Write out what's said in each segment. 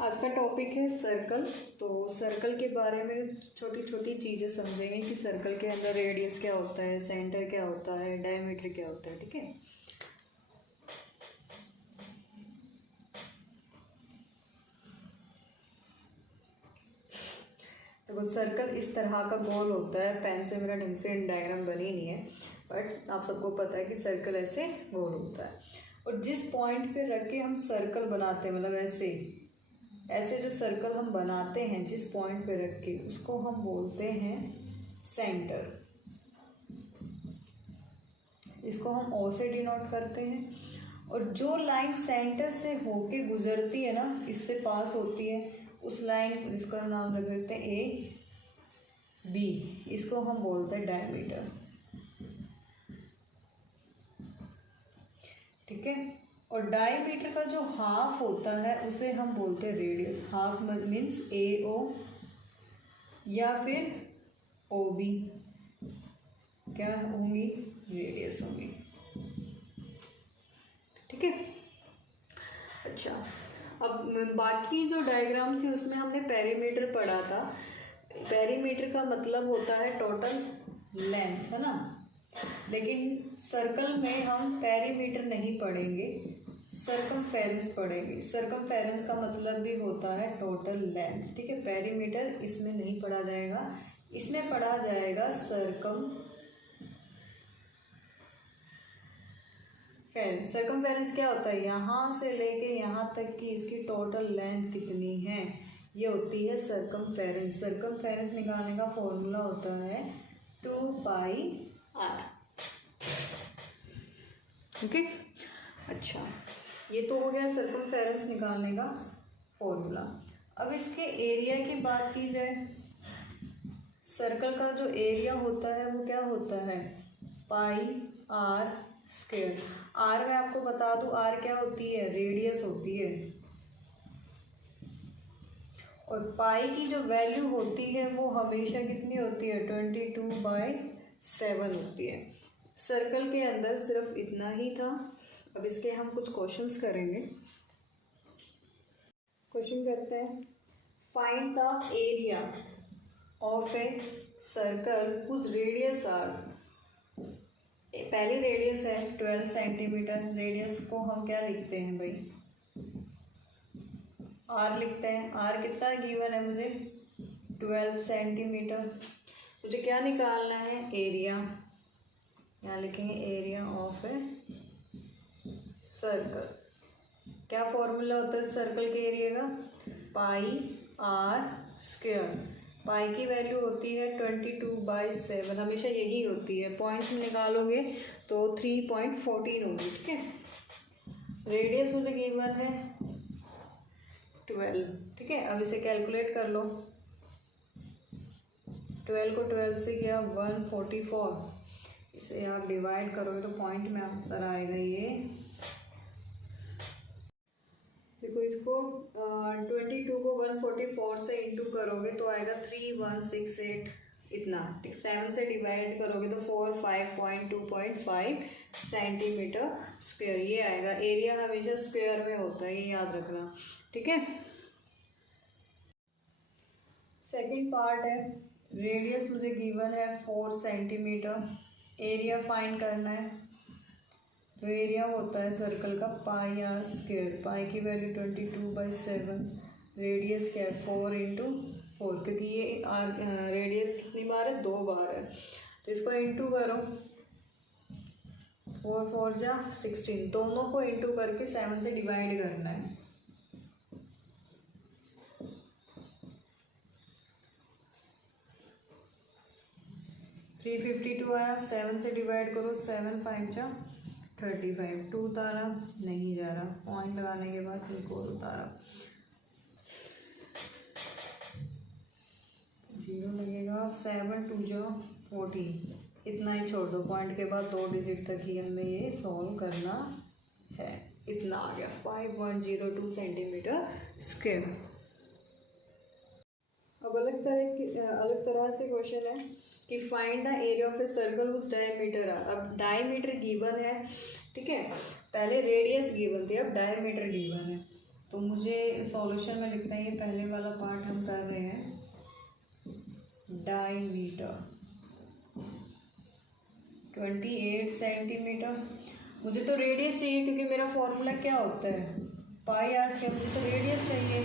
आज का टॉपिक है सर्कल। तो सर्कल के बारे में छोटी छोटी चीज़ें समझेंगे कि सर्कल के अंदर रेडियस क्या होता है, सेंटर क्या होता है, डायमीटर क्या होता है। ठीक है, तो सर्कल इस तरह का गोल होता है। पेन से मेरा ढंग से डायग्राम बनी नहीं है, बट आप सबको पता है कि सर्कल ऐसे गोल होता है। और जिस पॉइंट पे रख के हम सर्कल बनाते हैं, मतलब ऐसे जो सर्कल हम बनाते हैं जिस पॉइंट पे रख के, उसको हम बोलते हैं सेंटर। इसको हम ओ से डिनोट करते हैं। और जो लाइन सेंटर से होके गुजरती है ना, इससे पास होती है, उस लाइन, इसका नाम रख देते हैं ए बी। इसको हम बोलते हैं डायमीटर। ठीक है, और डायमीटर का जो हाफ होता है उसे हम बोलते हैं रेडियस। हाफ मीन्स ए ओ या फिर ओ बी, क्या होंगी, रेडियस होंगी। ठीक है, अच्छा, अब बाकी जो डायग्राम थी उसमें हमने पेरीमीटर पढ़ा था। पेरीमीटर का मतलब होता है टोटल लेंथ, है ना। लेकिन सर्कल में हम पेरीमीटर नहीं पढ़ेंगे, सर्कमफेरेंस पढ़ेंगे। सर्कमफेरेंस का मतलब भी होता है टोटल लेंथ। ठीक है, पेरीमीटर इसमें नहीं पढ़ा जाएगा, इसमें पढ़ा जाएगा सर्कमफेरेंस। सर्कमफेरेंस क्या होता है, यहाँ से लेके यहाँ तक की इसकी टोटल लेंथ कितनी है, ये होती है सर्कमफेरेंस। सर्कमफेरेंस निकालने का फॉर्मूला होता है 2πr। ओके, अच्छा, ये तो हो गया सर्कमफेरेंस निकालने का फॉर्मूला। अब इसके एरिया की बात की जाए, सर्कल का जो एरिया होता है वो क्या होता है, पाई आर स्क्वायर। आर में आपको बता दूं, आर क्या होती है, रेडियस होती है। और पाई की जो वैल्यू होती है वो हमेशा कितनी होती है, 22/7 होती है। सर्कल के अंदर सिर्फ इतना ही था। अब इसके हम कुछ क्वेश्चंस करेंगे। क्वेश्चन करते हैं, find the area of a circle whose radius are. पहली रेडियस है 12 सेंटीमीटर। रेडियस को हम क्या लिखते हैं भाई, आर लिखते हैं। आर कितना गिवन है मुझे, 12 सेंटीमीटर। मुझे क्या निकालना है, एरिया। यहाँ लिखेंगे एरिया ऑफ ए सर्कल। क्या फॉर्मूला होता है सर्कल के एरिया का, पाई आर स्क्वायर। पाई की वैल्यू होती है 22/7, हमेशा यही होती है। पॉइंट्स में निकालोगे तो 3.14 होगी। ठीक है, रेडियस मुझे गिवन है 12। ठीक है, अब इसे कैलकुलेट कर लो। 12 को 12 से किया 144। इसे आप डिवाइड करोगे तो पॉइंट में आंसर आएगा ये। देखो, इसको 22 को 144 से इंटू करोगे तो आएगा 3168 इतना। 7 से डिवाइड करोगे तो 452.5 सेंटीमीटर स्क्वायर ये आएगा। एरिया हमेशा स्क्वायर में होता है, ये याद रखना। ठीक है, सेकंड पार्ट है, रेडियस मुझे गिवन है 4 सेंटीमीटर। एरिया फाइंड करना है। तो एरिया होता है सर्कल का पाई आर स्क्वायर। पाई की वैल्यू 22/7, रेडियस क्या है 4 × 4, क्योंकि ये आर रेडियस कितनी बार है, 2 बार है। तो इसको इंटू करो, 4 4 जा 16, दोनों को इंटू करके 7 से डिवाइड करना है। थ्री 352 आया, 7 से डिवाइड करो, 7 5 जा 35। 2 उतारा नहीं जा रहा, पॉइंट लगाने के बाद एक और उतारा, 0 लगेगा। 7 2 जा 14, इतना ही छोड़ दो। पॉइंट के बाद 2 डिजिट तक ही हमें ये सॉल्व करना है। इतना आ गया 5102 सेंटीमीटर स्क्वायर। अब अलग तरह से क्वेश्चन है कि find the area of a circle whose diameter are. अब डायमीटर गिवन है। ठीक है, पहले रेडियस गिवन थी, अब डायमीटर गिवन है। तो मुझे सॉल्यूशन में लिखना है, ये पहले वाला पार्ट हम कर रहे हैं। Diameter 28 centimetre. मुझे तो रेडियस चाहिए क्योंकि मेरा फॉर्मूला क्या होता है, पाई आर स्क्वायर। मुझे तो रेडियस चाहिए।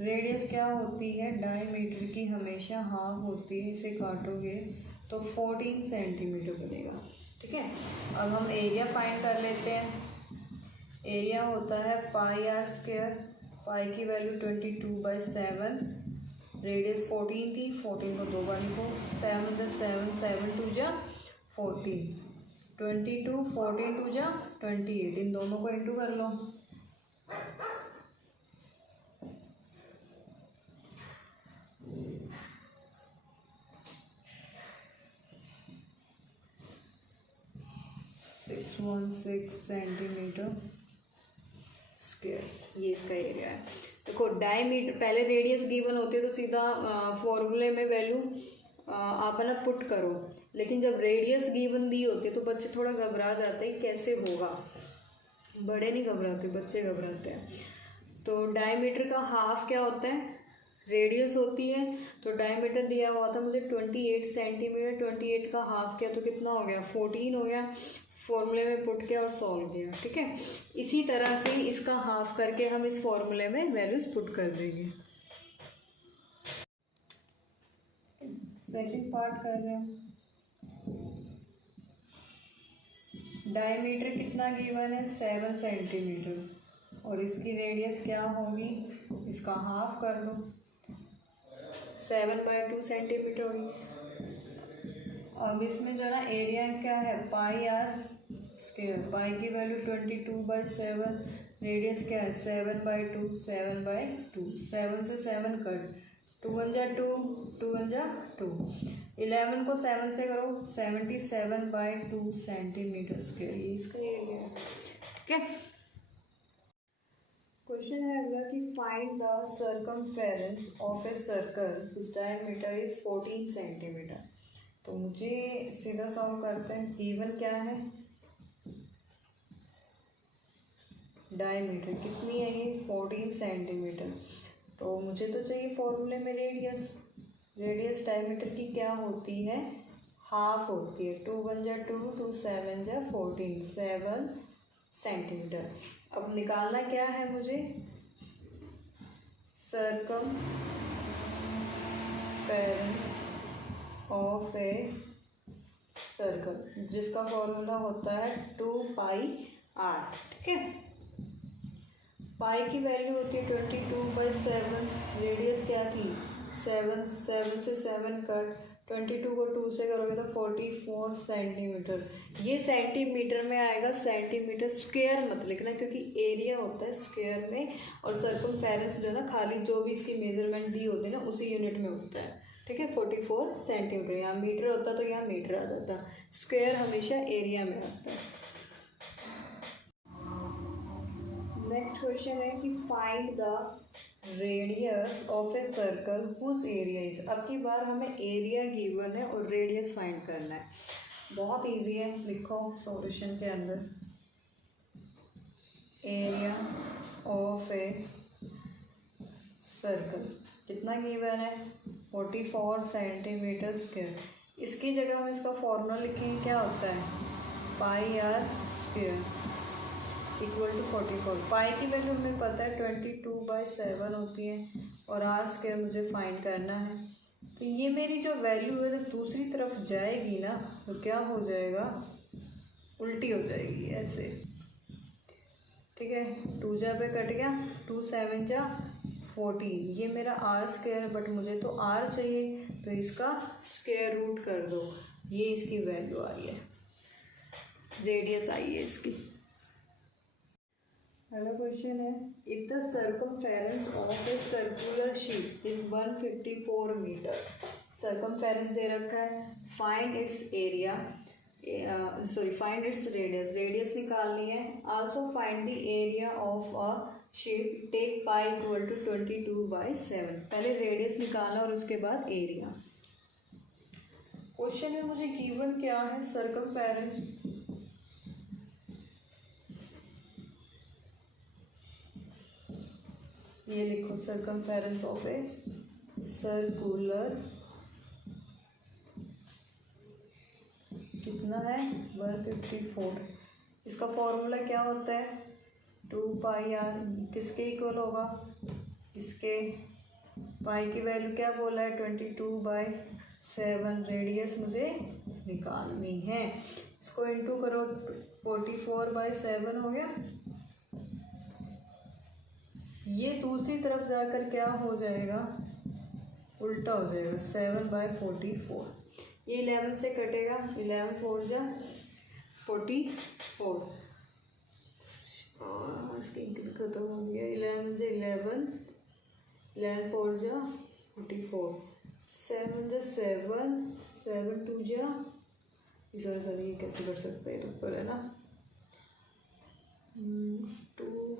रेडियस क्या होती है डायमीटर की, हमेशा हाफ होती है, इसे काटोगे तो 14 सेंटीमीटर बनेगा। ठीक है, अब हम एरिया फाइंड कर लेते हैं। एरिया होता है पाई आर स्क्वायर, पाई की वैल्यू 22/7, रेडियस 14 थी, 14 को 2 बार लिखो, 7 × 7 7 2 जा 14, 22 14 2 जा 28, इन दोनों को इंटू कर लो। सिक्स 16 सेंटीमीटर स्क्वायर, ये इसका एरिया है। देखो डायमीटर, पहले रेडियस गिवन होती है तो सीधा फॉर्मूले में वैल्यू आप ना पुट करो, लेकिन जब रेडियस गिवन दी होती है तो बच्चे थोड़ा घबरा जाते हैं, कैसे होगा। बड़े नहीं घबराते, बच्चे घबराते हैं। तो डायमीटर का हाफ क्या होता है, रेडियस होती है। तो डायमीटर दिया हुआ था मुझे 28 सेंटीमीटर, 28 का हाफ किया तो कितना हो गया, 14 हो गया। फॉर्मूले में पुट किया और सॉल्व किया। ठीक है, इसी तरह से इसका हाफ करके हम इस फॉर्मूले में वैल्यूज पुट कर देंगे। सेकंड पार्ट कर रहे हैं। डायमीटर कितना गिवन है, 7 सेंटीमीटर, और इसकी रेडियस क्या होगी, इसका हाफ कर दो, 7/2 सेंटीमीटर होगी। अब इसमें जो है ना एरिया क्या है, पाई आर स्क्वायर, पाई की वैल्यू 22/7, रेडियस क्या है 7/2, 7/2, 7 से 7 कट, 2 1 जा 2, 2 1 जा 2, 11 को 7 से करो, 77/2 सेंटीमीटर स्क्वायर, ये इसका एरिया है। ठीक है, क्वेश्चन है अगला कि find the circumference of a circle which diameter is 14 centimetre. तो मुझे सीधा सॉल्व करते हैं। गिवन क्या है, डायमीटर कितनी है ये 14 सेंटीमीटर, तो मुझे तो चाहिए फॉर्मूले में रेडियस। रेडियस डायमीटर की क्या होती है, हाफ होती है। 2 1 जा 2, 2 7 जा 14, 7 सेंटीमीटर। अब निकालना क्या है मुझे, सर्कमफेरेंस ऑफ ए सर्कल, जिसका फॉर्मूला होता है 2πr। ठीक है, पाई की वैल्यू होती है 22/7, रेडियस क्या थी 7, 7 से 7 कट, 22 को 2 से करोगे तो 44 सेंटीमीटर। ये सेंटीमीटर में आएगा, सेंटीमीटर स्क्वायर मत लिखना क्योंकि एरिया होता है स्क्वायर में, और सर्कमफेरेंस जो है ना खाली जो भी इसकी मेजरमेंट दी होती है ना उसी यूनिट में होता है। ठीक है, 44 सेंटीमीटर, यहाँ मीटर होता तो यहाँ मीटर आ जाता, स्क्वायर हमेशा एरिया में आता है। नेक्स्ट क्वेश्चन है कि find the radius of a circle whose area is. अब की बार हमें एरिया गिवन है और रेडियस फाइंड करना है। बहुत इजी है, लिखो सॉल्यूशन के अंदर, एरिया ऑफ ए सर्कल कितना गिवन है 44 सेंटीमीटर स्क्वायर। इसकी जगह हम इसका फॉर्मूला लिखेंगे, क्या होता है पाई आर स्क्वायर इक्वल टू 44। पाई की वैल्यू हमें पता है 22/7 होती है और आर स्क्वायर मुझे फाइंड करना है। तो ये मेरी जो वैल्यू है जब दूसरी तरफ जाएगी ना तो क्या हो जाएगा, उल्टी हो जाएगी ऐसे। ठीक है, 2 जा पे कट गया, 2 7 जा 14, ये मेरा आर स्क्वायर है बट मुझे तो आर चाहिए तो इसका स्क्वायर रूट कर दो, ये इसकी वैल्यू आई है, रेडियस आई है इसकी। अगला क्वेश्चन है, if the circumference of a circular sheet is 154 metre. Circumference दे रखा है, find its area, find its radius, radius निकालनी है। Also find the area of a sheet, take pi equal to 22/7। पहले रेडियस निकालना और उसके बाद एरिया। क्वेश्चन में मुझे गिवन क्या है, सर्कमफेरेंस ये लिखो सर्कमफेरेंस ऑफ ए सर्कुलर कितना है 154। इसका फॉर्मूला क्या होता है 2πr, किसके इक्वल होगा इसके, पाई की वैल्यू क्या बोला है 22/7, रेडियस मुझे निकालनी है। इसको इंटू करो 44/7 हो गया। ये दूसरी तरफ जाकर क्या हो जाएगा उल्टा हो जाएगा 7/44। ये 11 से कटेगा, 11 4 जा 44 और इसकी इंक भी खत्म हो गया। 11 जा 11, 11 4 जा 44, 7 जा 7, 7 2 जा, सॉरी ये कैसे कर सकते हैं ऊपर है ना 2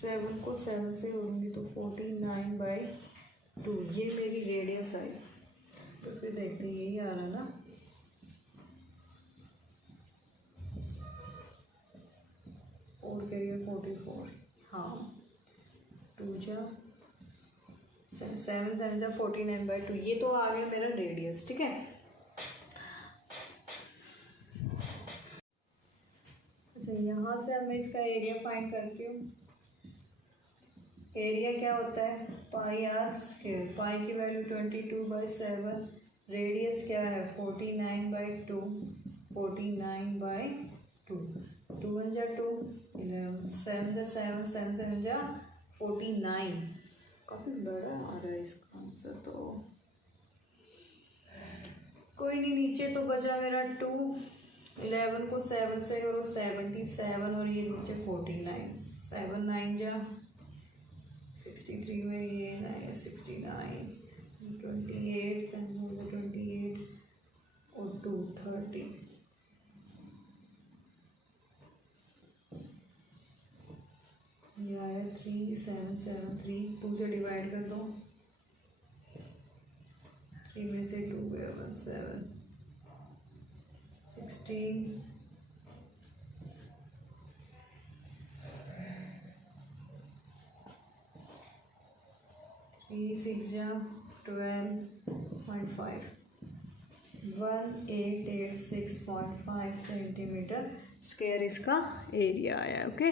7 को 7 से जोड़ूंगी तो 49/2, ये मेरी रेडियस आई। तो फिर देखते हैं यही आ रहा ना, और करिए 44, हाँ 2 जा 7 7 जा 49/2, ये तो आ गया मेरा रेडियस। ठीक है, अच्छा यहाँ से अब मैं इसका एरिया फाइंड करती हूँ। एरिया क्या होता है πr², पाई की वैल्यू 22/7, रेडियस क्या है 49/2, 49/2, 2 1 जा 2, 11, 7 जा 7, 7 7 जा 49, काफ़ी बड़ा आ रहा है इसका आंसर। तो कोई नहीं, नीचे तो बचा मेरा 2, 11 को 7 से करो 77 और ये नीचे 49, 7 9 जा 63 में ये 69, 28 28 और 2 30, ये आया 3773, 2 से डिवाइड कर दो, 3 में से 2 गया 17, 16 3 6 जा 12.5, 1886.5 सेंटीमीटर स्क्वायर इसका एरिया आया। ओके।